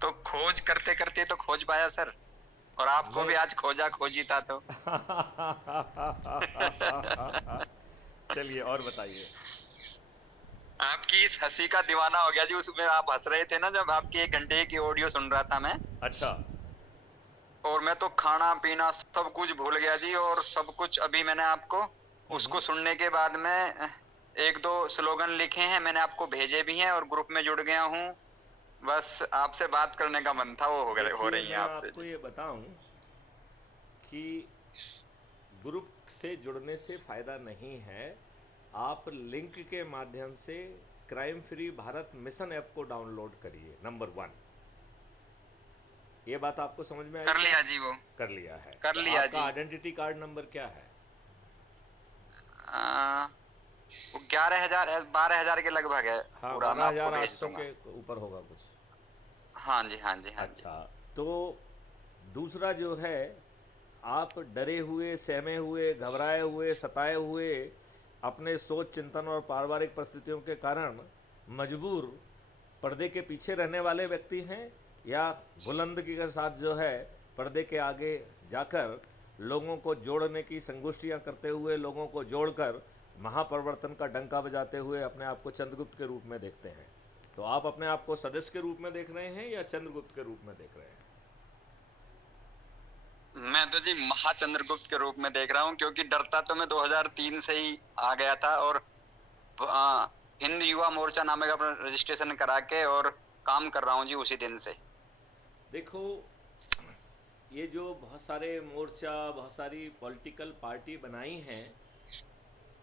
तो खोज करते करते तो खोज पाया सर। और आपको मैं भी आज खोजा खोजी था तो। चलिए और बताइए। आपकी इस हंसी का दीवाना हो गया जी। उसमें आप हंस रहे थे ना जब आपकी 1 घंटे की ऑडियो सुन रहा था मैं। अच्छा। और मैं तो खाना पीना सब कुछ भूल गया जी। और सब कुछ अभी मैंने आपको उसको सुनने के बाद में एक दो स्लोगन लिखे हैं, मैंने आपको भेजे भी हैं और ग्रुप में जुड़ गया हूँ। बस आपसे बात करने का मन था, वो हो देखिए रही है मैं आपसे आपको जी। ये बताऊं कि ग्रुप से जुड़ने से फ़ायदा नहीं है। आप लिंक के माध्यम से crime free Bharat mission app को डाउनलोड करिए, नंबर वन। ये बात आपको समझ में आई कर क्या? लिया जी वो। कर लिया है। कर तो लिया आपका जी। आइडेंटिटी कार्ड नंबर क्या है? आ, वो 11,000 12,000 के लगभग है। हाँ, पूरा मैं बारह आपको हजार आठ भेज सौ दूंगा। के ऊपर होगा कुछ। हाँ जी, हाँ जी, हाँ जी। अच्छा। तो दूसरा जो है, आप डरे हुए, सहमे हुए, घबराए हुए, सताए हुए, अपने सोच चिंतन और पारिवारिक परिस्थितियों के कारण मजबूर पर्दे के पीछे रहने वाले व्यक्ति हैं, या बुलंदगी के साथ जो है पर्दे के आगे जाकर लोगों को जोड़ने की संगोष्ठियां करते हुए, लोगों को जोड़कर महापरिवर्तन का डंका बजाते हुए अपने आप को चंद्रगुप्त के रूप में देखते हैं? तो आप अपने आप को सदस्य के रूप में देख रहे हैं या चंद्रगुप्त के रूप में देख रहे हैं? मैं तो जी महाचंद्रगुप्त के रूप में देख रहा हूँ, क्योंकि डरता तो मैं 2003 से ही आ गया था। और आ, हिंद युवा मोर्चा नामक अपना रजिस्ट्रेशन करा के और काम कर रहा हूँ जी उसी दिन से। देखो, ये जो बहुत सारे मोर्चा, बहुत सारी पॉलिटिकल पार्टी बनाई हैं,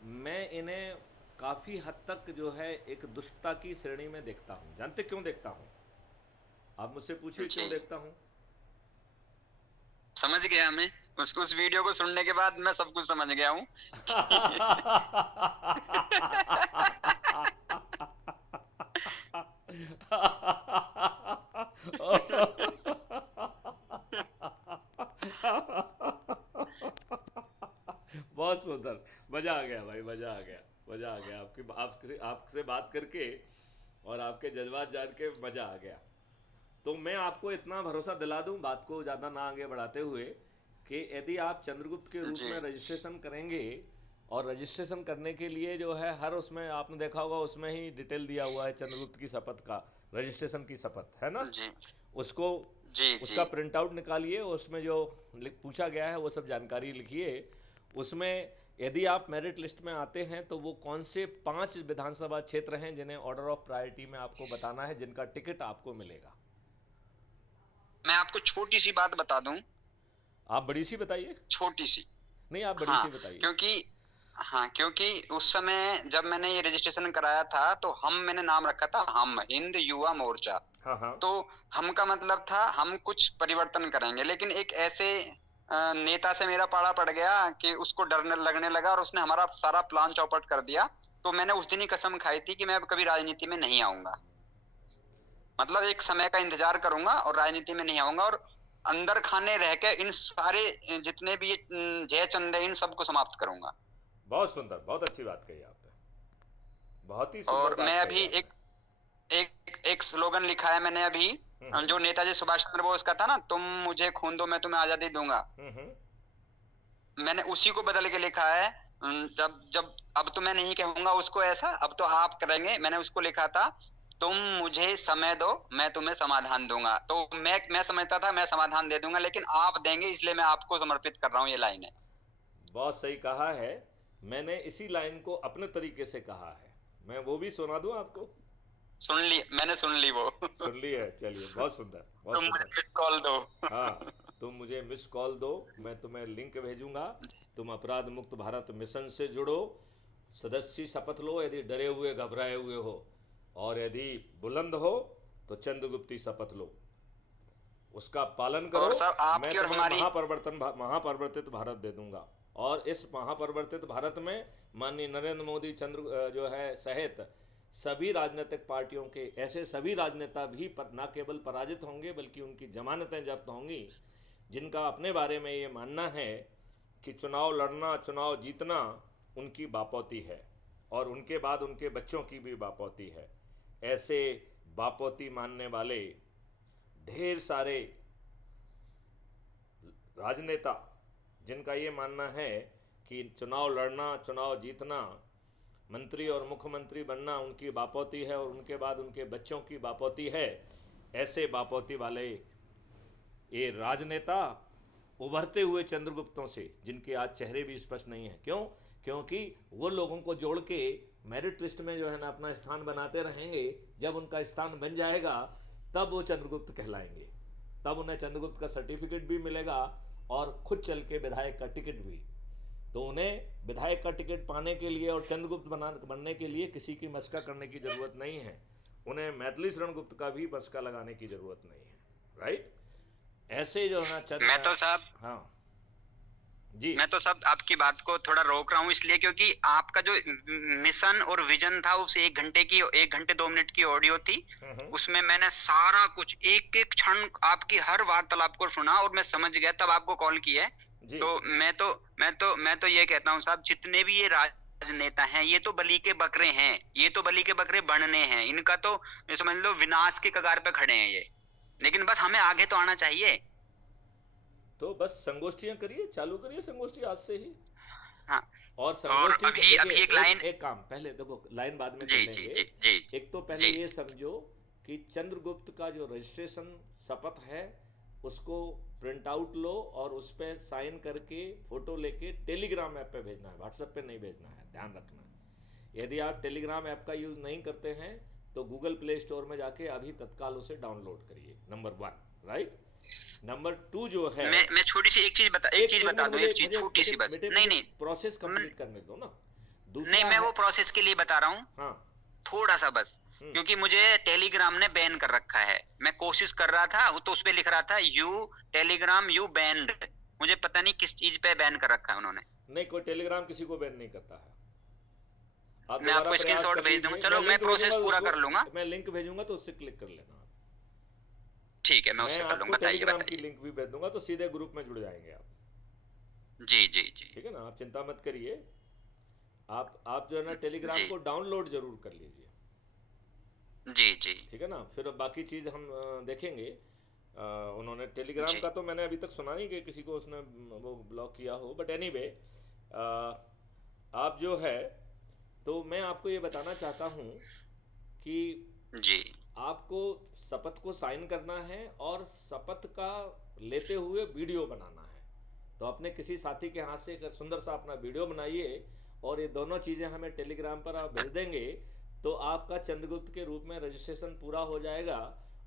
मैं इन्हें काफ़ी हद तक जो है एक दुष्टता की श्रेणी में देखता हूँ। जानते क्यों देखता हूँ? आप मुझसे पूछिए क्यों जी, देखता हूँ। समझ गया मैं। उस वीडियो को सुनने के बाद मैं सब कुछ समझ गया हूँ। बहुत सुंदर। मज़ा आ गया भाई, मज़ा आ गया। मज़ा आ गया आपकी आपसे आपसे बात करके और आपके जज्बात जान के मज़ा आ गया। तो मैं आपको इतना भरोसा दिला दूं, बात को ज़्यादा ना आगे बढ़ाते हुए, कि यदि आप चंद्रगुप्त के रूप जी, में रजिस्ट्रेशन करेंगे, और रजिस्ट्रेशन करने के लिए जो है हर उसमें आपने देखा होगा उसमें ही डिटेल दिया हुआ है चंद्रगुप्त की शपथ का, रजिस्ट्रेशन की शपथ है ना, जी, उसको जी, जी। उसका प्रिंट आउट निकालिए। उसमें जो पूछा गया है वो सब जानकारी लिखिए। उसमें यदि आप मेरिट लिस्ट में आते हैं तो वो कौन से 5 विधानसभा क्षेत्र हैं जिन्हें ऑर्डर ऑफ प्रायोरिटी में आपको बताना है, जिनका टिकट आपको मिलेगा। मैं आपको छोटी सी बात बता दूं। आप बड़ी सी बताइए। छोटी सी। नहीं, आप बड़ी सी हाँ, बताइए। क्योंकि हाँ, क्योंकि उस समय जब मैंने ये रजिस्ट्रेशन कराया था तो मैंने नाम रखा था हम हिंद युवा मोर्चा। हाँ हाँ। तो हम का मतलब था हम कुछ परिवर्तन करेंगे। लेकिन एक ऐसे नेता से मेरा पाला पड़ गया कि उसको डरने लगने लगा और उसने हमारा सारा प्लान चौपट कर दिया। तो मैंने उस दिन ही कसम खाई थी कि मैं अब कभी राजनीति में नहीं आऊंगा। मतलब एक समय का इंतजार करूंगा और राजनीति में नहीं आऊंगा। और अंदर खाने रह के इन सारे जितने भी ये जय चंदे इन सबको समाप्त करूंगा। बहुत सुंदर, बहुत अच्छी बात कही आपने। बहुत ही सुंदर और बात मैं कही अभी आपने। एक स्लोगन लिखा है मैंने अभी, जो नेताजी सुभाष चंद्र बोस का था ना, तुम मुझे खून दो मैं तुम्हें आजादी दूंगा। हम्म। मैंने उसी को बदल के लिखा है। जब जब अब तो मैं नहीं कहूंगा उसको ऐसा, अब तो आप करेंगे। मैंने उसको लिखा था, तुम मुझे समय दो मैं तुम्हें समाधान दूंगा। तो मैं समझता था मैं समाधान दे दूंगा, लेकिन आप देंगे इसलिए मैं आपको समर्पित कर रहा हूँ ये लाइन है। बहुत सही कहा है। मैंने इसी लाइन को अपने तरीके से कहा है। मैं वो भी सुना दूं आपको? सुन ली, मैंने सुन ली वो। सुन ली है? चलिए, बहुत सुंदर, बहुत तुम मुझे सुंदर। मिस कॉल दो। हाँ, तुम मुझे मिस कॉल दो, मैं तुम्हें लिंक भेजूंगा। तुम अपराध मुक्त भारत मिशन से जुड़ो, सदस्य शपथ लो यदि डरे हुए घबराए हुए हो, और यदि बुलंद हो तो चंद्रगुप्ती शपथ लो, उसका पालन करो। और सर मैं आपकी और तुम्हें हमारी। महापरिवर्तित भारत दे दूंगा। और इस महापरिवर्तित भारत में माननीय नरेंद्र मोदी जो है सहित सभी राजनीतिक पार्टियों के ऐसे सभी राजनेता भी न केवल पराजित होंगे बल्कि उनकी जमानतें जब्त होंगी, जिनका अपने बारे में ये मानना है कि चुनाव लड़ना, चुनाव जीतना उनकी बापौती है, और उनके बाद उनके बच्चों की भी बापौती है। ऐसे बापौती मानने वाले ढेर सारे राजनेता जिनका ये मानना है कि चुनाव लड़ना, चुनाव जीतना, मंत्री और मुख्यमंत्री बनना उनकी बापौती है और उनके बाद उनके बच्चों की बापौती है, ऐसे बापौती वाले ये राजनेता उभरते हुए चंद्रगुप्तों से, जिनके आज चेहरे भी स्पष्ट नहीं हैं, क्यों? क्योंकि वो लोगों को जोड़ के मेरिट लिस्ट में जो है ना अपना स्थान बनाते रहेंगे। जब उनका स्थान बन जाएगा तब वो चंद्रगुप्त कहलाएंगे, तब उन्हें चंद्रगुप्त का सर्टिफिकेट भी मिलेगा और खुद चल के विधायक का टिकट भी। तो उन्हें विधायक का टिकट पाने के लिए और चंद्रगुप्त बनने के लिए किसी की मशका करने की ज़रूरत नहीं है, उन्हें मैथिली शरणगुप्त का भी मशका लगाने की ज़रूरत नहीं है। राइट? ऐसे जो है ना मैं तो साहब हाँ जी, मैं तो सब आपकी बात को थोड़ा रोक रहा हूँ इसलिए क्योंकि आपका जो मिशन और विजन था उस 1 घंटे 2 मिनट की ऑडियो थी, उसमें मैंने सारा कुछ एक एक क्षण आपकी हर वार्तालाप को सुना और मैं समझ गया, तब आपको कॉल किया है। जी। तो मैं तो ये कहता हूँ साहब, जितने भी ये राजनेता हैं ये तो बलि के बकरे हैं, ये तो बलि के बकरे बनने हैं, इनका तो ये समझ लो विनाश के कगार पे खड़े हैं ये। लेकिन बस हमें आगे तो आना चाहिए। तो बस संगोष्ठियां करिए, चालू करिए संगोष्ठी आज से ही। हाँ। और और संगोष्ठी अभी देखिए, एक लाइन। एक काम पहले देखो, लाइन बाद में कर जी जी लेंगे। जी जी एक तो पहले जी ये समझो कि चंद्रगुप्त का जो रजिस्ट्रेशन शपथ है उसको प्रिंट आउट लो और उस पर साइन करके फोटो लेके टेलीग्राम ऐप पे भेजना है, व्हाट्सएप पे नहीं भेजना है, ध्यान रखना। यदि आप टेलीग्राम ऐप का यूज़ नहीं करते हैं तो गूगल प्ले स्टोर में जाके अभी तत्काल उसे डाउनलोड करिए, नंबर 1। राइट? नंबर 2 जो है, मैं छोटी सी एक चीज बता मिनट, दूं, मुझे एक चीज मुझे छोटी सी बेटे बस। बेटे नहीं मुझे नहीं प्रोसेस मैं- कंप्लीट करने दो ना। नहीं, दूसरा मैं है, वो प्रोसेस के लिए बता रहा हूँ, हाँ, थोड़ा सा बस। क्योंकि मुझे टेलीग्राम ने बैन कर रखा है, मैं कोशिश कर रहा था, वो तो उस पे लिख रहा था यू टेलीग्राम यू बैंड। मुझे पता नहीं किस चीज पे बैन कर रखा है उन्होंने। नहीं, कोई टेलीग्राम किसी को बैन नहीं करता है। आप मैं दोबारा आपको प्रयास स्क्रीनशॉट कर भेज दूंगा, लीजिए, मैं चलो मैं लिंक भेजूंगा प्रोसेस पूरा कर लूंगा। मैं लिंक भेजूंगा तो उससे क्लिक कर लेना आप। ठीक है, मैं मैं उससे कर आपको लूंगा। बताइए टेलीग्राम की बताइए। लिंक भी भेज दूंगा तो सीधे ग्रुप में जुड़ जाएंगे आप। जी जी जी ठीक है ना, आप चिंता मत करिए। आप जो है ना टेलीग्राम जी को डाउनलोड जरूर कर लीजिए। जी जी ठीक है ना, फिर बाकी चीज़ हम देखेंगे। उन्होंने टेलीग्राम जी का तो मैंने अभी तक सुना नहीं कि किसी को उसने वो ब्लॉक किया हो, बट एनीवे आप जो है, तो मैं आपको ये बताना चाहता हूँ कि जी आपको शपथ को साइन करना है और शपथ का लेते हुए वीडियो बनाना है। तो अपने किसी साथी के हाथ से एक सुंदर सा अपना वीडियो बनाइए और ये दोनों चीज़ें हमें टेलीग्राम पर आप भेज देंगे तो आपका चंद्रगुप्त के रूप में रजिस्ट्रेशन पूरा हो जाएगा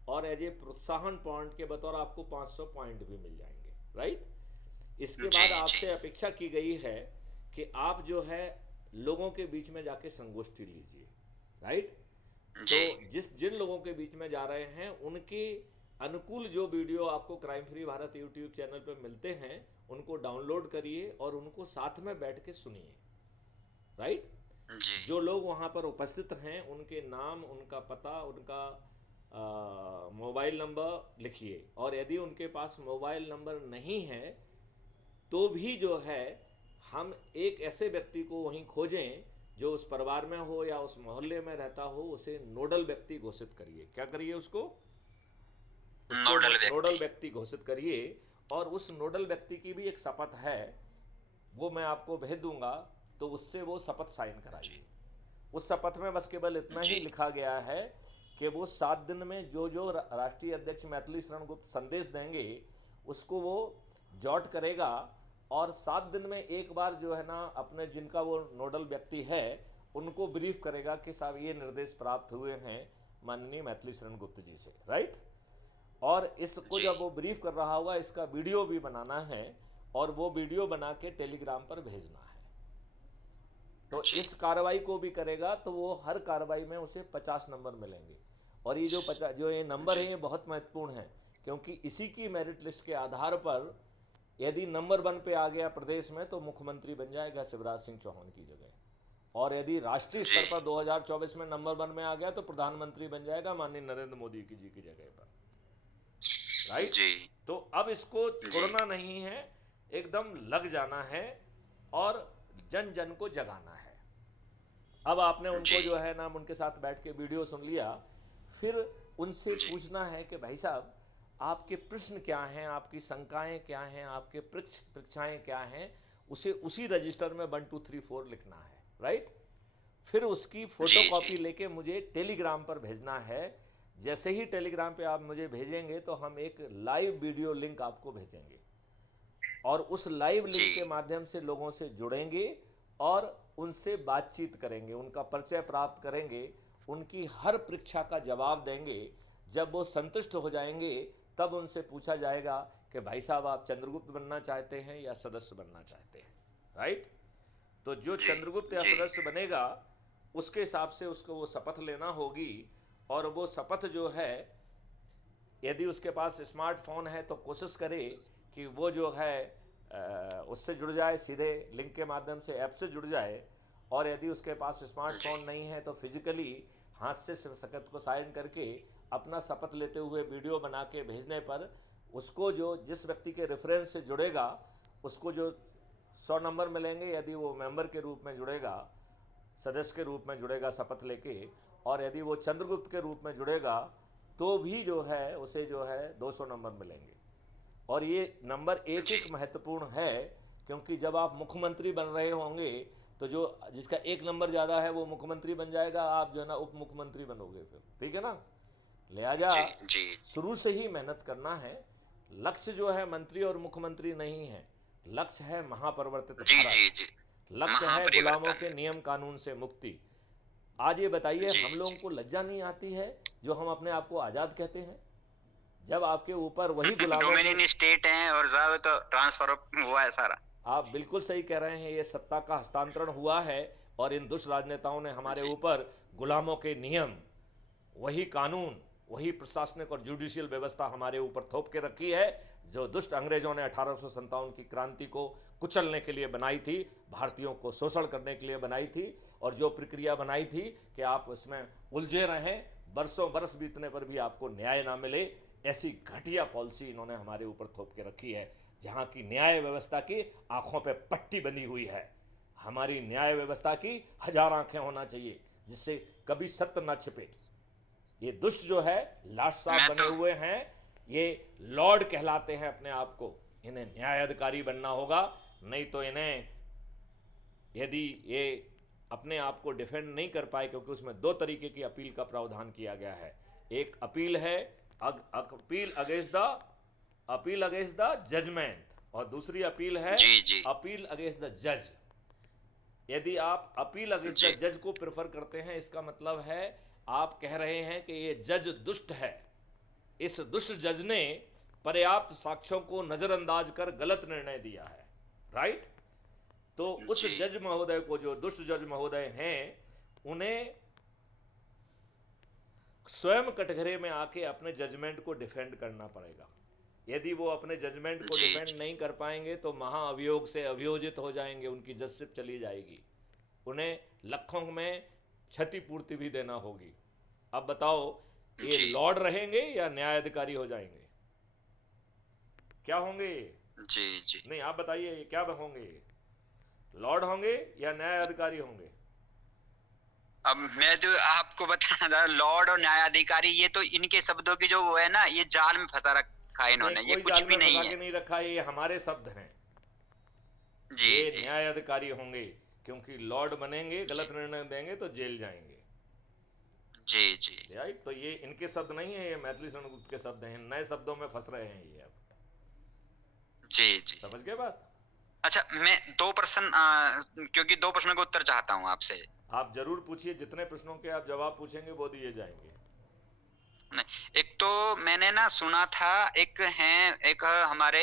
और एज ए प्रोत्साहन पॉइंट के बतौर आपको 500 पॉइंट भी मिल जाएंगे। राइट? इसके जी बाद जी आपसे अपेक्षा की गई है कि आप जो है लोगों के बीच में जाके संगोष्ठी लीजिए। राइट? जी तो जिन लोगों के बीच में जा रहे हैं उनके अनुकूल जो वीडियो आपको crime free Bharat YouTube channel पर मिलते हैं उनको डाउनलोड करिए और उनको साथ में बैठ के सुनिए। राइट? जी जो लोग वहाँ पर उपस्थित हैं उनके नाम, उनका पता, उनका मोबाइल नंबर लिखिए और यदि उनके पास मोबाइल नंबर नहीं है तो भी जो है हम एक ऐसे व्यक्ति को वहीं खोजें जो उस परिवार में हो या उस मोहल्ले में रहता हो, उसे नोडल व्यक्ति घोषित करिए। क्या करिए? उसको नोडल व्यक्ति घोषित करिए और उस नोडल व्यक्ति की भी एक शपथ है, वो मैं आपको भेज दूंगा, तो उससे वो शपथ साइन कराइए। उस शपथ में बस केवल इतना ही जी लिखा गया है कि वो 7 दिन में जो जो राष्ट्रीय अध्यक्ष मैथिली शरणगुप्त संदेश देंगे उसको वो जॉट करेगा और 7 दिन में एक बार जो है ना अपने जिनका वो नोडल व्यक्ति है उनको ब्रीफ करेगा कि साहब ये निर्देश प्राप्त हुए हैं माननीय मैथिली शरणगुप्त जी से। राइट? और इसको जी जब वो ब्रीफ कर रहा होगा इसका वीडियो भी बनाना है और वो वीडियो बना के टेलीग्राम पर भेजना है। तो जी इस कार्रवाई को भी करेगा तो वो हर कार्रवाई में उसे 50 नंबर मिलेंगे और ये जो ये नंबर है ये बहुत महत्वपूर्ण है क्योंकि इसी की मेरिट लिस्ट के आधार पर यदि नंबर 1 पे आ गया प्रदेश में तो मुख्यमंत्री बन जाएगा शिवराज सिंह चौहान की जगह और यदि राष्ट्रीय जी स्तर पर 2024 में नंबर 1 में आ गया तो प्रधानमंत्री बन जाएगा माननीय नरेंद्र मोदी जी की जगह पर। राइट? जी तो अब इसको जी छोड़ना नहीं है, एकदम लग जाना है और जन जन को जगाना है। अब आपने उनको जी जो है ना उनके साथ बैठ के वीडियो सुन लिया, फिर उनसे जी पूछना है कि भाई साहब आपके प्रश्न क्या हैं, आपकी शंकाएं क्या हैं, आपके परीक्षाएं क्या हैं, उसे उसी रजिस्टर में 1 2 3 4 लिखना है, राइट। फिर उसकी जी जी फोटोकॉपी लेके मुझे टेलीग्राम पर भेजना है। जैसे ही टेलीग्राम पे आप मुझे भेजेंगे तो हम एक लाइव वीडियो लिंक आपको भेजेंगे और उस लाइव जी लिंक के माध्यम से लोगों से जुड़ेंगे और उनसे बातचीत करेंगे, उनका परिचय प्राप्त करेंगे, उनकी हर परीक्षा का जवाब देंगे। जब वो संतुष्ट हो जाएंगे तब उनसे पूछा जाएगा कि भाई साहब आप चंद्रगुप्त बनना चाहते हैं या सदस्य बनना चाहते हैं, राइट। तो जो जी चंद्रगुप्त या जी सदस्य बनेगा उसके हिसाब से उसको वो शपथ लेना होगी। और वो शपथ जो है, यदि उसके पास स्मार्टफोन है तो कोशिश करे कि वो जो है उससे जुड़ जाए, सीधे लिंक के माध्यम से ऐप से जुड़ जाए। और यदि उसके पास जी स्मार्टफोन नहीं है तो फिजिकली हाथ से शपथ को साइन करके अपना शपथ लेते हुए वीडियो बना के भेजने पर उसको जो जिस व्यक्ति के रेफरेंस से जुड़ेगा उसको जो 100 नंबर मिलेंगे यदि वो मेंबर के रूप में जुड़ेगा, सदस्य के रूप में जुड़ेगा शपथ लेके। और यदि वो चंद्रगुप्त के रूप में जुड़ेगा तो भी जो है उसे जो है 200 नंबर मिलेंगे। और ये नंबर एक जी एक महत्वपूर्ण है, क्योंकि जब आप मुख्यमंत्री बन रहे होंगे तो जो जिसका एक नंबर ज़्यादा है वो मुख्यमंत्री बन जाएगा, आप जो है ना उप मुख्यमंत्री बनोगे फिर, ठीक है ना। लिहाजा जी जी शुरू से ही मेहनत करना है। लक्ष्य जो है मंत्री और मुख्यमंत्री नहीं है, लक्ष्य है महापरिवर्तित जी भारत, जी जी लक्ष्य है गुलामों महापरिवर्तन। के नियम कानून से मुक्ति। आज ये बताइए, जी हम लोगों जी को लज्जा नहीं आती है जो हम अपने आप को आज़ाद कहते हैं, जब आपके ऊपर वही गुलामों के। डोमिनियन स्टेट हैं और ज्यादा तो ट्रांसफर हुआ है सारा। आप बिल्कुल सही कह रहे हैं, ये सत्ता का हस्तांतरण हुआ है और इन दुष्ट राजनेताओं ने हमारे जी ऊपर गुलामों के नियम, वही कानून, वही प्रशासनिक और जुडिशियल व्यवस्था हमारे ऊपर थोप के रखी है जो दुष्ट अंग्रेजों ने 1857 की क्रांति को कुचलने के लिए बनाई थी, भारतीयों को शोषण करने के लिए बनाई थी। और जो प्रक्रिया बनाई थी कि आप उसमें उलझे रहें, बरसों बरस बीतने पर भी आपको न्याय ना मिले, ऐसी घटिया पॉलिसी इन्होंने हमारे ऊपर थोप के रखी है, जहाँ की न्याय व्यवस्था की आंखों पे पट्टी बंधी हुई है। हमारी न्याय व्यवस्था की 1000 आंखें होना चाहिए जिससे कभी सत्य ना छिपे। ये दुष्ट जो है लाट साहब मैं बने तो हुए हैं, ये लॉर्ड कहलाते हैं अपने आप को, इन्हें न्याय अधिकारी बनना होगा। नहीं तो इन्हें, यदि ये अपने आप को डिफेंड नहीं कर पाए, क्योंकि उसमें 2 तरीके की अपील का प्रावधान किया गया है। एक अपील है अपील अगेंस्ट द जजमेंट, और दूसरी अपील है जी जी अपील अगेंस्ट द जज। यदि आप अपील अगेंस्ट द जी जज को प्रेफर करते हैं, इसका मतलब है आप कह रहे हैं कि ये जज दुष्ट है, इस दुष्ट जज ने पर्याप्त साक्ष्यों को नजरअंदाज कर गलत निर्णय दिया है, राइट। तो उस जी जज महोदय को, जो दुष्ट जज महोदय हैं, उन्हें स्वयं कटघरे में आके अपने जजमेंट को डिफेंड करना पड़ेगा। यदि वो अपने जजमेंट को जी डिफेंड नहीं कर पाएंगे तो महाअभियोग से अभियोजित हो जाएंगे, उनकी जजशिप चली जाएगी, उन्हें लाखों में क्षतिपूर्ति भी देना होगी। अब बताओ, ये जी लॉर्ड रहेंगे या न्यायाधिकारी हो जाएंगे, क्या होंगे ये? जी जी नहीं, आप बताइए ये क्या होंगे, लॉर्ड होंगे या न्यायाधिकारी होंगे? अब मैं जो आपको बताना था, लॉर्ड और न्यायाधिकारी, ये तो इनके शब्दों की जो वो है ना, ये जाल में फंसा रखा है नहीं, इन्होंने, ये कोई कुछ जाल भी में नहीं फंसा है। के नहीं रखा है, ये हमारे शब्द हैं। जी ये जी न्यायाधिकारी होंगे, क्योंकि लॉर्ड बनेंगे, जी गलत निर्णय देंगे तो जेल जाएंगे, जी जी राइट। तो ये इनके शब्द नहीं है, ये मैथिली शरणगुप्त के शब्द हैं, नए शब्दों में फंस रहे हैं ये। अब जी जी। समझ गए बात? अच्छा, मैं 2 प्रश्न, क्योंकि 2 प्रश्नों का उत्तर चाहता हूँ आपसे। आप जरूर पूछिए, जितने प्रश्नों के आप जवाब पूछेंगे वो दिए जाएंगे। नहीं, एक तो मैंने ना सुना था, एक हमारे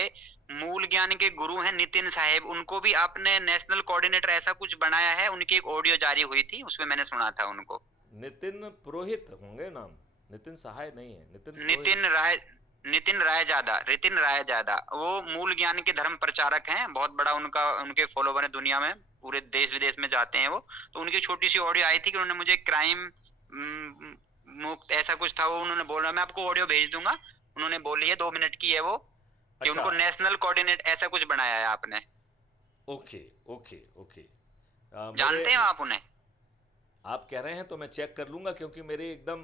मूल ज्ञान के गुरु हैं नितिन साहेब, उनको भी आपने नेशनल कोऑर्डिनेटर ऐसा कुछ बनाया है, उनकी एक ऑडियो जारी हुई थी, उसमें मैंने सुना था उनको। नितिन पुरोहित होंगे नाम, नितिन सहाय नहीं है, नितिन पुरोहित। नितिन राय नितिन रायजादा, रितिन रायजादा, वो मूल ज्ञान के धर्म प्रचारक हैं, बहुत बड़ा उनके फॉलोवर है दुनिया में, पूरे देश विदेश में जाते हैं वो। तो उनकी छोटी सी ऑडियो आई थी कि उन्होंने मुझे क्राइम मुक्त ऐसा कुछ था, वो उन्होंने बोला, मैं आपको ऑडियो भेज दूंगा, उन्होंने बोली है, 2 मिनट की है वो, कि अच्छा, उनको नेशनल कोऑर्डिनेट ऐसा कुछ बनाया है आपने। Okay okay okay. मेरे, जानते हैं आप उन्हें? आप कह रहे हैं तो मैं चेक कर लूँगा, क्योंकि मेरे एकदम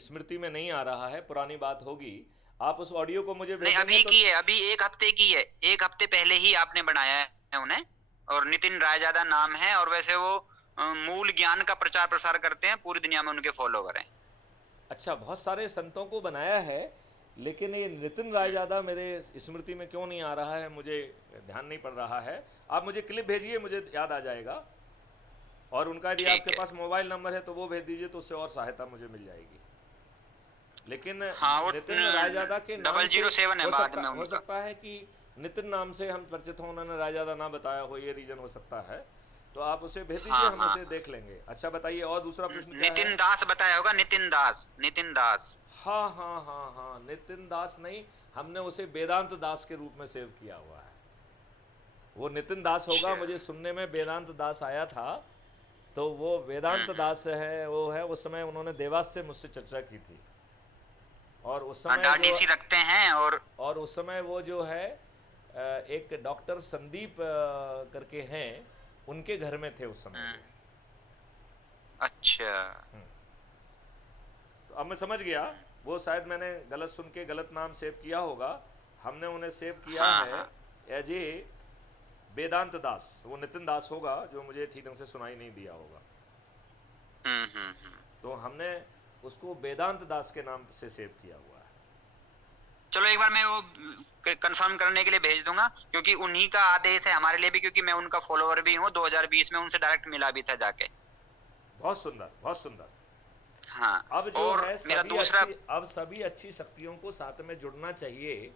स्मृति में नहीं आ रहा है, पुरानी बात होगी। आप उस ऑडियो को मुझे नहीं, भेजेंगे अभी तो। की है, अभी 1 हफ्ते की है, 1 हफ्ते पहले ही आपने बनाया है उन्हें। और नितिन रायजादा नाम है, और वैसे वो मूल ज्ञान का प्रचार प्रसार करते हैं, पूरी दुनिया में उनके फॉलोवर हैं। अच्छा, बहुत सारे संतों को बनाया है, लेकिन ये नितिन रायजादा मेरे स्मृति में क्यों नहीं आ रहा है, मुझे ध्यान नहीं पड़ रहा है। आप मुझे क्लिप भेजिए, मुझे याद आ जाएगा। और उनका यदि आपके ठीक है। पास मोबाइल नंबर है तो वो भेज दीजिए, तो उससे और सहायता मुझे मिल जाएगी। लेकिन हाँ, वो नितिन रायजादा के नाम डबल से जीरो सेवन है बाद में हो उनका। सकता है कि नितिन नाम से हम परिचित हों, उन्होंने रायजादा ना बताया हो, ये रीजन हो सकता है। तो आप उसे भेज दीजिए, हाँ हम हाँ। उसे देख लेंगे। अच्छा बताइए, और दूसरा प्रश्न क्या है? नितिन दास बताया होगा, नितिन दास, नितिन दास। हाँ हाँ हाँ हाँ, नितिन दास नहीं, हमने उसे वेदांत दास के रूप में सेव किया हुआ है। वो नितिन दास होगा, अच्छा। मुझे सुनने में वेदांत दास आया था। तो वो वेदांत दास है, वो है। उस समय उन्होंने देवास से मुझसे चर्चा की थी। और उस हाँ, समय दाढ़ी जो सी रखते हैं और। और उस समय वो जो है एक डॉक्टर संदीप करके हैं, उनके घर में थे उस समय वो। अच्छा। तो अब मैं समझ गया, वो शायद मैंने गलत सुन के गलत नाम सेव किया होगा। हमने उन्हें सेव किया हाँ है हाँ। एज ए वेदांत दास। वो नितिन दास होगा जो मुझे ठीक ढंग से सुनाई नहीं दिया होगा। हम्म। तो हमने उसको वेदांत दास के नाम से सेव किया हुआ है। चलो, एक बार मैं वो कंफर्म करने के लिए भेज दूंगा, क्योंकि उन्हीं का आदेश है हमारे लिए भी, क्योंकि मैं उनका फॉलोअर भी हूँ, 2020 में उनसे डायरेक्ट मिला भी था जाके। बहुत सुंदर, बहुत सुंदर। हाँ। अब जो और है मेरा दूसरा। सभी अच्छी शक्तियों को साथ में जुड़ना चाहिए।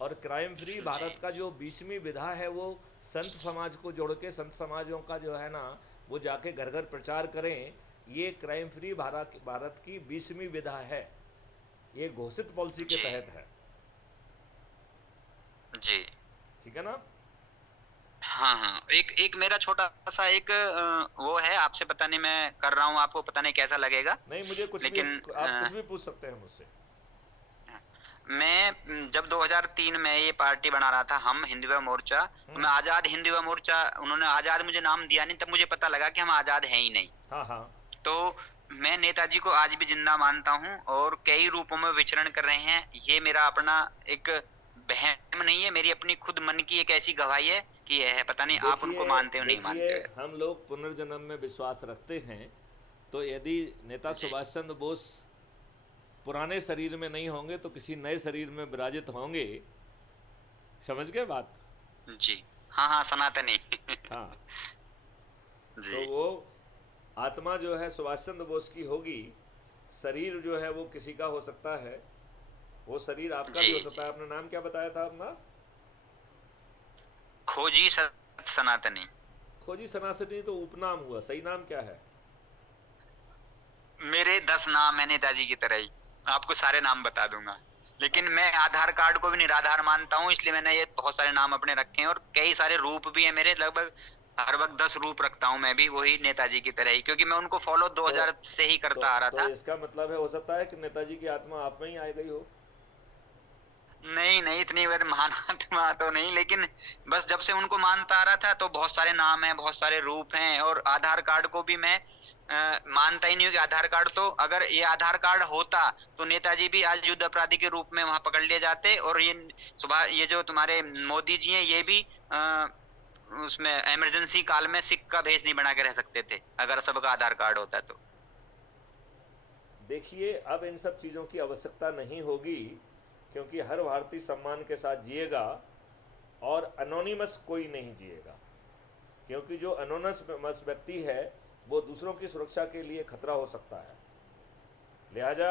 और क्राइम फ्री भारत जी का जो 20वीं विधा है, वो संत समाज को जोड़ के, संत समाजों का जो है ना, वो जाके घर घर प्रचार करें। ये क्राइम फ्री भारत की 20वीं विधा है। ये घोषित पॉलिसी के जी तहत है। जी। ठीक है ना? हाँ हाँ, एक एक मेरा छोटा सा एक वो है, आपसे पता नहीं, मैं कर रहा हूँ, आपको पता नहीं कैसा लगेगा। नहीं, मुझे कुछ भी, लेकिन आप कुछ भी पूछ सकते हैं मुझसे। मैं जब 2003 में ये पार्टी बना रहा था, हम हिंदू युवा मोर्चा, तो मैं आजाद हिंदू युवा मोर्चा, उन्होंने आजाद मुझे नाम दिया नहीं, तब मुझे पता लगा कि हम आजाद हैं ही नहीं। हाँ हाँ। तो मैं नेताजी को आज भी जिंदा मानता हूँ, और कई रूपों में विचरण कर रहे हैं। ये मेरा अपना एक बहम नहीं है, मेरी अपनी खुद मन की एक ऐसी गवाही है कि यह है, पता नहीं आप देखिए उनको मानते हो नहीं देखिए, मानते हो ऐसा। हम लोग पुनर्जन्म में विश्वास रखते हैं। तो यदि नेता जी सुभाष चंद्र बोस पुराने शरीर में नहीं होंगे तो किसी नए शरीर में विराजित होंगे। समझ गए बात? जी। हाँ हाँ, सनातनी। हाँ। जी तो वो आत्मा जो है सुभाष चंद्र बोस की होगी। शरीर जो है वो किसी का हो सकता है। वो शरीर आपका जी। भी हो सकता जी। है। अपना नाम क्या बताया था अपना? खोजी सनातनी। खोजी सनातनी तो उपनाम हुआ, सही नाम क्या है? मेरे 10 नाम है नेताजी की तरह ही, आपको सारे नाम बता दूंगा। लेकिन मैं आधार कार्ड को भी निराधार मानता हूँ, इसलिए मैंने ये बहुत सारे नाम अपने रखे हैं, और कई सारे रूप भी है मेरे, लगभग हर वक्त 10 रूप रखता हूँ मैं भी, वही नेताजी की तरह ही, क्योंकि मैं उनको फॉलो तो 2000 से ही करता आ रहा तो था। इसका मतलब है, हो सकता है कि नेताजी की आत्मा आप में ही आ गई हो। नहीं नहीं, इतनी बार महान आत्मा तो नहीं, लेकिन बस जब से उनको मानता आ रहा था, तो बहुत सारे नाम हैं, बहुत सारे रूप हैं, और आधार कार्ड को भी मैं मानता ही नहीं हूँ कि आधार कार्ड, तो अगर ये आधार कार्ड होता तो नेताजी भी आज युद्ध अपराधी के रूप में वहां पकड़ लिए जाते, और ये जो तुम्हारे मोदी जी हैं, ये भी उसमें इमरजेंसी काल में सिक्का भेज नहीं बना के रह सकते थे, अगर सबका आधार कार्ड होता तो। देखिए, अब इन सब चीज़ों की आवश्यकता नहीं होगी, क्योंकि हर भारतीय सम्मान के साथ जिएगा और अनोनिमस कोई नहीं जिएगा। क्योंकि जो अनोनिमस व्यक्ति है वो दूसरों की सुरक्षा के लिए खतरा हो सकता है। लिहाजा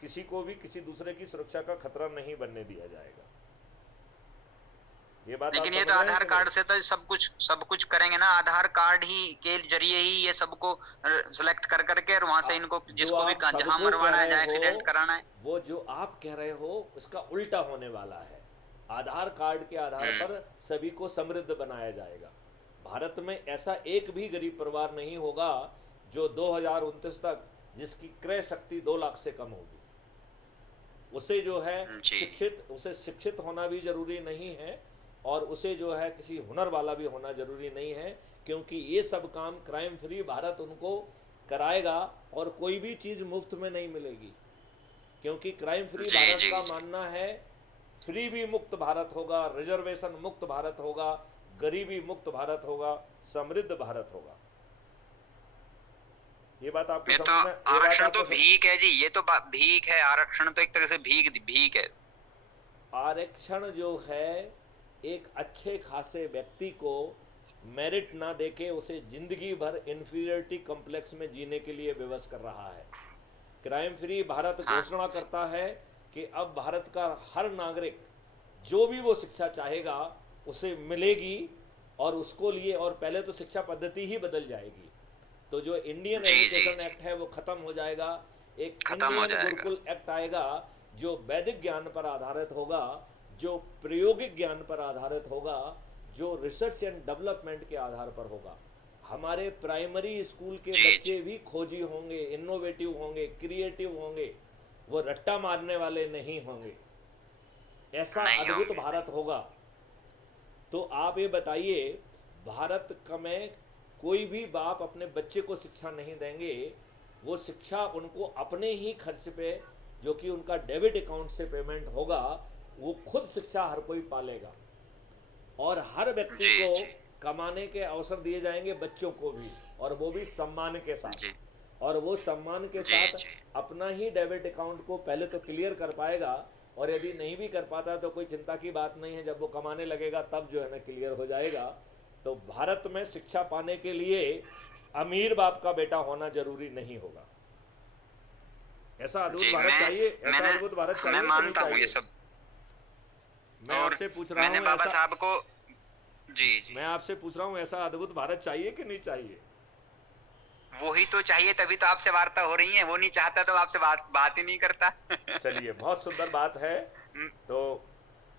किसी को भी किसी दूसरे की सुरक्षा का खतरा नहीं बनने दिया जाएगा। ये बात आप लेकिन ये समझ तो रहे हैं आधार कि नहीं? कार्ड से तो सब कुछ करेंगे ना, आधार कार्ड ही के जरिए ही ये सबको सेलेक्ट कर करके, और वहां से इनको जो जिसको भी आप जहां सबको कह मरवाना है, रहे जहां हो, एक्सीडेंट कराना है। वो जो आप कह रहे हो उसका उल्टा होने वाला है। आधार कार्ड के आधार हम्म। पर सभी को समृद्ध बनाया जाएगा। भारत में ऐसा एक भी गरीब परिवार नहीं होगा जो 2029 तक जिसकी क्रय शक्ति 2 लाख से कम होगी। उसे जो है जी। उसे शिक्षित होना भी जरूरी नहीं है, और उसे जो है किसी हुनर वाला भी होना जरूरी नहीं है, क्योंकि ये सब काम क्राइम फ्री भारत उनको कराएगा, और कोई भी चीज़ मुफ्त में नहीं मिलेगी। क्योंकि क्राइम फ्री जी भारत जी का जी। मानना है फ्री भी मुक्त भारत होगा, रिजर्वेशन मुक्त भारत होगा, गरीबी मुक्त भारत होगा, समृद्ध भारत होगा। ये बात आपको ये तो समझना, ये बात आरक्षण तो आपको भीख है जी, ये तो भीख है, आरक्षण तो एक तरह से भीख भीख है। आरक्षण जो है एक अच्छे खासे व्यक्ति को मेरिट ना देके उसे जिंदगी भर इन्फीरियरिटी कॉम्प्लेक्स में जीने के लिए विवश कर रहा है। क्राइम फ्री भारत हाँ घोषणा करता है कि अब भारत का हर नागरिक जो भी वो शिक्षा चाहेगा उसे मिलेगी, और उसको लिए, और पहले तो शिक्षा पद्धति ही बदल जाएगी। तो जो इंडियन जी जी एजुकेशन जी। एक्ट है वो खत्म हो जाएगा, एक खत्म हो इंडियन जाएगा। गुरुकुल एक्ट आएगा जो वैदिक ज्ञान पर आधारित होगा, जो प्रायोगिक ज्ञान पर आधारित होगा, जो रिसर्च एंड डेवलपमेंट के आधार पर होगा। हमारे प्राइमरी स्कूल के जी जी। बच्चे भी खोजी होंगे, इनोवेटिव होंगे, क्रिएटिव होंगे, वो रट्टा मारने वाले नहीं होंगे। ऐसा नहीं अद्भुत होंगे। भारत होगा। तो आप ये बताइए, भारत का में कोई भी बाप अपने बच्चे को शिक्षा नहीं देंगे, वो शिक्षा उनको अपने ही खर्च पे, जो कि उनका डेबिट अकाउंट से पेमेंट होगा, वो खुद शिक्षा हर कोई पालेगा। और हर व्यक्ति जी को जी कमाने के अवसर दिए जाएंगे, बच्चों को भी, और वो भी सम्मान के साथ। जी और वो सम्मान के जी साथ जी। अपना ही डेबिट अकाउंट को पहले तो क्लियर कर पाएगा, और यदि नहीं भी कर पाता तो कोई चिंता की बात नहीं है, जब वो कमाने लगेगा तब जो है ना क्लियर हो जाएगा। तो भारत में शिक्षा पाने के लिए अमीर बाप का बेटा होना जरूरी नहीं होगा। ऐसा अद्भुत जी भारत चाहिए, ऐसा मैंने अद्भुत भारत मैं चाहिए कि नहीं मानता हूँ ये चाहिए? सब। मैं और आपसे पूछ रहा मैंने हूँ बाबा ऐसा, साहब को, जी जी, मैं आपसे पूछ रहा हूँ ऐसा अद्भुत भारत चाहिए कि नहीं चाहिए? वो ही तो चाहिए, तभी तो आपसे वार्ता हो रही है। वो नहीं चाहता तो आपसे बात ही नहीं करता। चलिए, बहुत सुंदर बात है। तो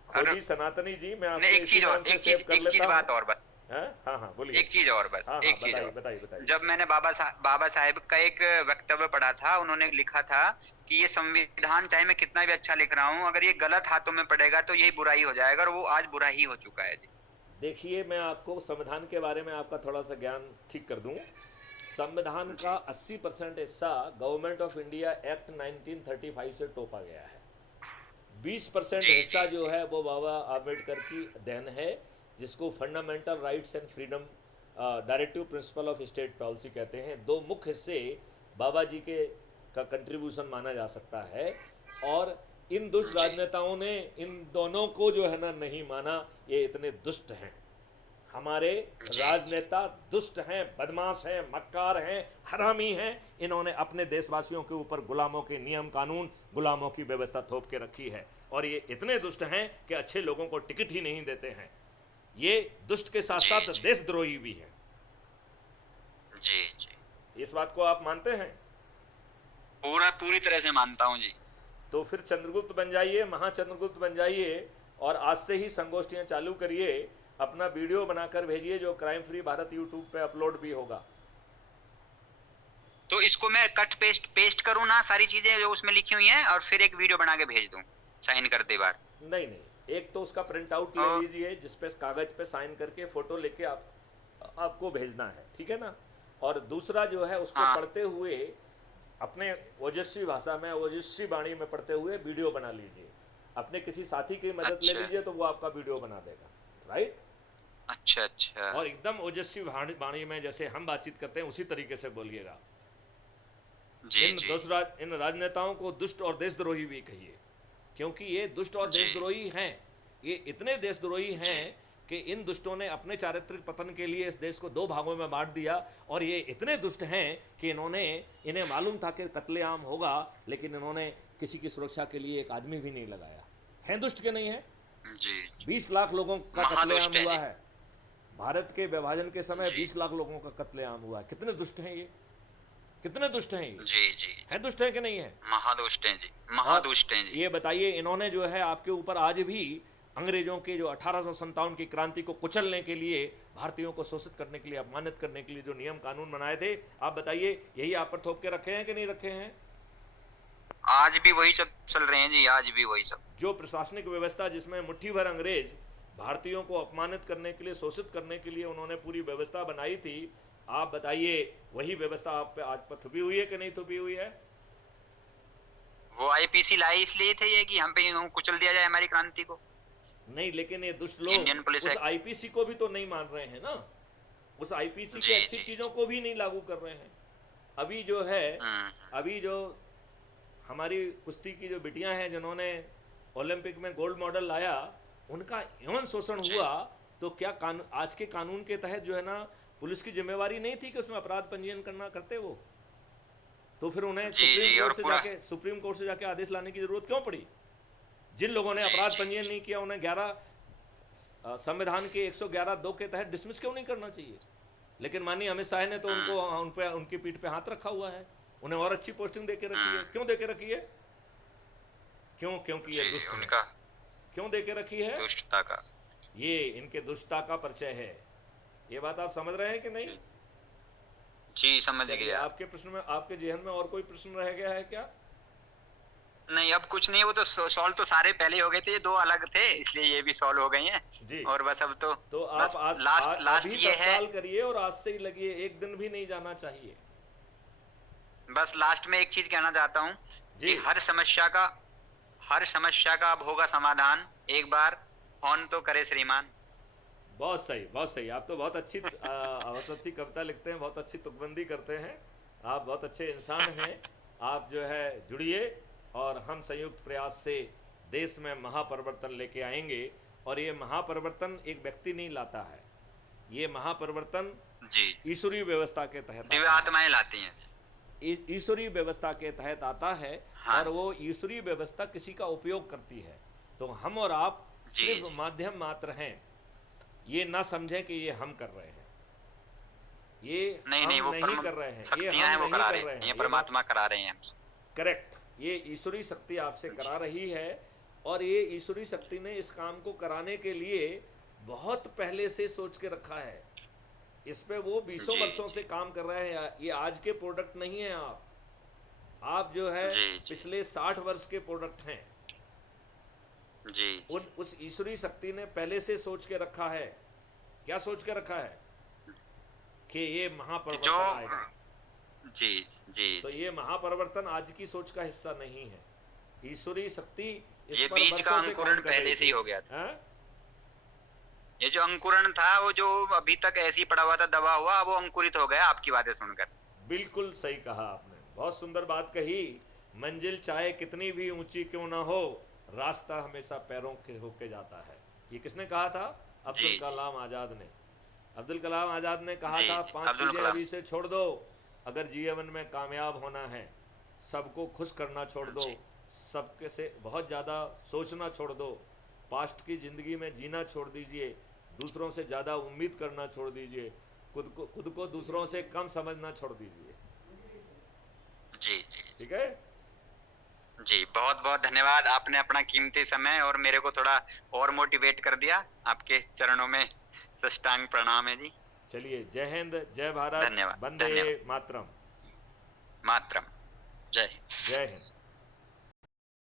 और खोजी सनातनी जी, मैं नहीं, आपको इसी नाम से सेव कर एक चीज लेता हूँ। बात और बस, हैं? हाँ हाँ, बोलिए। एक चीज और बस, हाँ हाँ, एक चीज बताइए और। बताइए बताइए। जब मैंने बाबा साहेब का एक वक्तव्य पढ़ा था, उन्होंने लिखा था कि ये संविधान चाहे मैं कितना भी अच्छा लिख रहा हूँ, अगर ये गलत हाथों में पड़ेगा तो यही बुराई हो जाएगा, और वो आज बुरा ही हो चुका है जी। देखिए, मैं आपको संविधान के बारे में आपका थोड़ा सा ज्ञान ठीक कर दूं। संविधान का जी 80% हिस्सा गवर्नमेंट ऑफ इंडिया एक्ट 1935 से टोपा गया है। 20% जी हिस्सा जी जो जी है वो बाबा आम्बेडकर की देन है, जिसको fundamental rights and freedom directive principle of state policy कहते हैं। दो मुख्य हिस्से बाबा जी के का कंट्रीब्यूशन माना जा सकता है। और इन दुष्ट जी राजनेताओं ने इन दोनों को जो है ना नहीं माना, ये इतने दुष्ट हैं। हमारे जी जी राजनेता दुष्ट हैं, बदमाश हैं, मक्कार हैं, हरामी हैं। इन्होंने अपने देशवासियों के ऊपर गुलामों के नियम कानून, गुलामों की व्यवस्था थोप के रखी है। और ये इतने दुष्ट हैं कि अच्छे लोगों को टिकट ही नहीं देते हैं। ये दुष्ट के साथ जी साथ जी देशद्रोही भी हैं। जी जी। इस बात को आप मानते हैं? पूरी तरह से मानता हूँ जी। तो फिर चंद्रगुप्त बन जाइए, महाचंद्रगुप्त बन जाइए, और आज से ही संगोष्ठियां चालू करिए। अपना वीडियो बनाकर भेजिए जो क्राइम फ्री भारत यूट्यूब पे अपलोड भी होगा। तो इसको मैं कट पेस्ट पेस्ट करूँ ना, सारी चीजें जो उसमें लिखी हुई हैं, और फिर एक वीडियो बना के भेज दूँ साइन करते बार? नहीं नहीं, एक तो उसका प्रिंट आउट ले और लीजिए जिस पे कागज़ पे साइन करके फ़ोटो लेके आपको भेजना है, ठीक है ना? और दूसरा जो है उसको हाँ। पढ़ते हुए अपने ओजस्वी भाषा में, ओजस्वी वाणी में पढ़ते हुए वीडियो बना लीजिए। अपने किसी साथी की मदद ले अच्छा लीजिए तो वो आपका वीडियो बना देगा, राइट? अच्छा अच्छा। और एकदम ओजस्वी वाणी में जैसे हम बातचीत करते हैं उसी तरीके से बोलिएगा। जी जी इन राजनेताओं को दुष्ट और देशद्रोही भी कहिए, क्योंकि ये दुष्ट और जी देशद्रोही हैं। ये इतने देशद्रोही जी हैं कि इन दुष्टों ने अपने चारित्रिक पतन के लिए इस देश को दो भागों में बांट दिया। और ये इतने दुष्ट हैं कि इन्हें मालूम था कि कत्लेआम होगा, लेकिन इन्होंने किसी की सुरक्षा के लिए एक आदमी भी नहीं लगाया। हैं दुष्ट के नहीं है? जी। 20 लाख लोगों का कत्लेआम महादुष्ट है हुआ जी। है। भारत के विभाजन के समय जी 20 लाख लोगों का कत्लेआम हुआ है। कितने दुष्ट हैं ये? कितने दुष्ट हैं ये? जी जी। हैं दुष्ट हैं कि नहीं है? महादुष्ट हैं जी, और महादुष्ट हैं जी। ये बताइए, इन्होंने जो है आपके ऊपर आज भी अंग्रेजों के जो 1857 की क्रांति को कुचलने के लिए, भारतीयों को शोषित करने के लिए, अपमानित करने के लिए जो नियम कानून बनाए थे, आप बताइए यही आप पर थोप के रखे हैं कि नहीं रखे हैं? आज भी वही सब चल रहे हैं जी, आज भी वही सब। जो प्रशासनिक व्यवस्था जिसमें मुट्ठी भर अंग्रेज भारतीयों को अपमानित करने के लिए, शोषित करने के लिए उन्होंने पूरी व्यवस्था बनाई थी, आप बताइए वही व्यवस्था आप पे आज पर थुपी हुई है कि नहीं थुपी हुई है? वो आईपीसी लाए इसलिए थे ये कि हम पे यूं कुचल दिया जाए हमारी क्रांति को। नहीं, लेकिन ये दुष्ट इंडियन लोग पुलिस उस एक्ट। आईपीसी को भी तो नहीं मान रहे हैं ना, उस आईपीसी के जी अच्छी जी। चीज़ों को भी नहीं लागू कर रहे हैं। अभी जो है, हम्म। अभी जो हमारी कुश्ती की जो बिटियां हैं जिन्होंने ओलंपिक में गोल्ड मेडल लाया, उनका यौन शोषण जी हुआ, तो क्या आज के कानून के तहत जो है ना, पुलिस की जिम्मेवारी नहीं थी कि उसमें अपराध पंजीयन करना करते वो? तो फिर उन्हें जी जी। और पूरा सुप्रीम कोर्ट से जाके आदेश लाने की जरूरत क्यों पड़ी? जिन लोगों ने जी अपराध जी पंजीयन नहीं किया उन्हें 11 संविधान के 111(2) के तहत डिसमिस क्यों नहीं करना चाहिए? लेकिन माननीय अमित शाह ने तो उनको उन पे उनकी पीठ पे हाथ रखा हुआ है, उन्हें और अच्छी पोस्टिंग दे के रखी है। क्यों दे के रखी है? क्यों? क्योंकि ये जी। दुष्ट है। उनका क्यों दे के रखी है? दुष्टता का। ये इनके दुष्टता का परिचय है। ये बात आप समझ रहे हैं कि नहीं? जी जी, समझ चलिए, गया। आपके प्रश्न में, आपके जेहन में और कोई प्रश्न रह गया है क्या? नहीं, अब कुछ नहीं, वो तो सॉल्व तो सारे पहले हो गए थे, ये दो अलग थे इसलिए ये भी सॉल्व हो गई हैं। जी। और बस अब तो तो आप बस लास्ट अभी लास्ट ये है। तत्काल करिए और आज से ही लगिए, एक दिन भी नहीं जाना चाहिए। बस लास्ट में एक चीज कहना चाहता हूँ जी। कि हर समस्या का अब होगा समाधान, एक बार फोन तो करे श्रीमान। बहुत सही, बहुत सही। आप तो बहुत अच्छी कविता लिखते हैं, बहुत अच्छी तुकबंदी करते हैं। आप बहुत अच्छे इंसान हैं। आप जो है जुड़िए और हम संयुक्त प्रयास से देश में महापरिवर्तन लेके आएंगे। और ये महापरिवर्तन एक व्यक्ति नहीं लाता है, ये महापरिवर्तन जी। ईश्वरीय व्यवस्था के तहत दिव्य आता है। आत्माएं लाती हैं। ईश्वरीय व्यवस्था के तहत आता है। हाँ और वो ईश्वरीय व्यवस्था किसी का उपयोग करती है। तो हम और आप जी सिर्फ जी। माध्यम मात्र हैं। ये ना समझें कि ये हम कर रहे हैं, ये नहीं हम नहीं, वो नहीं कर रहे हैं, ये शक्तियां हैं, हम वो नहीं करा कर रहे रहे हैं, हैं। ये ये बात परमात्मा करा रहे हैं हमसे। करेक्ट, ये ईश्वरीय शक्ति आपसे जी करा रही है। और ये ईश्वरीय शक्ति ने इस काम को कराने के लिए बहुत पहले से सोच के रखा है। इस पे वो बीसों जी वर्षों जी से काम कर रहे हैं। ये आज के प्रोडक्ट नहीं हैं आप जो है जी जी पिछले 60 वर्ष के प्रोडक्ट हैं। जी जी उस ईश्वरीय शक्ति ने पहले से सोच के रखा है। क्या सोच के रखा है? कि ये जो महापरिवर्तन आएगा। जी जी तो जी। ये महापरिवर्तन आज की सोच का हिस्सा नहीं है। ईश्वरीय शक्ति इस ये पर बीज का वर्षों से अंकुरण काम कर पहले रही से ही थी। हो गया था। हाँ? ये जो अंकुरण था वो जो अभी तक ऐसे ही पड़ा हुआ था, दबा हुआ, वो अंकुरित हो गया आपकी बातें सुनकर। बिल्कुल सही कहा आपने, बहुत सुंदर बात कही। मंजिल चाहे कितनी भी ऊंची क्यों ना हो, रास्ता हमेशा पैरों के होके जाता है। ये किसने कहा था? अब्दुल जी जी कलाम आज़ाद ने। अब्दुल कलाम आज़ाद ने कहा जी था, जी। 5 अब्दुल चीज़ें कलाम। अभी से छोड़ दो अगर जीवन में कामयाब होना है। सबको खुश करना छोड़ दो, जी सबके से बहुत ज़्यादा सोचना छोड़ दो, पास्ट की ज़िंदगी में जीना छोड़ दीजिए, दूसरों से ज़्यादा उम्मीद करना छोड़ दीजिए, खुद को दूसरों से कम समझना छोड़ दीजिए। जी जी ठीक है? जी। बहुत बहुत धन्यवाद, आपने अपना कीमती समय और मेरे को थोड़ा और मोटिवेट कर दिया। आपके चरणों में साष्टांग प्रणाम है जी। चलिए, जय हिंद, जय भारत, धन्यवाद वंदे धन्यवाद। मातरम। मातरम। जय हिंद। जय हिंद।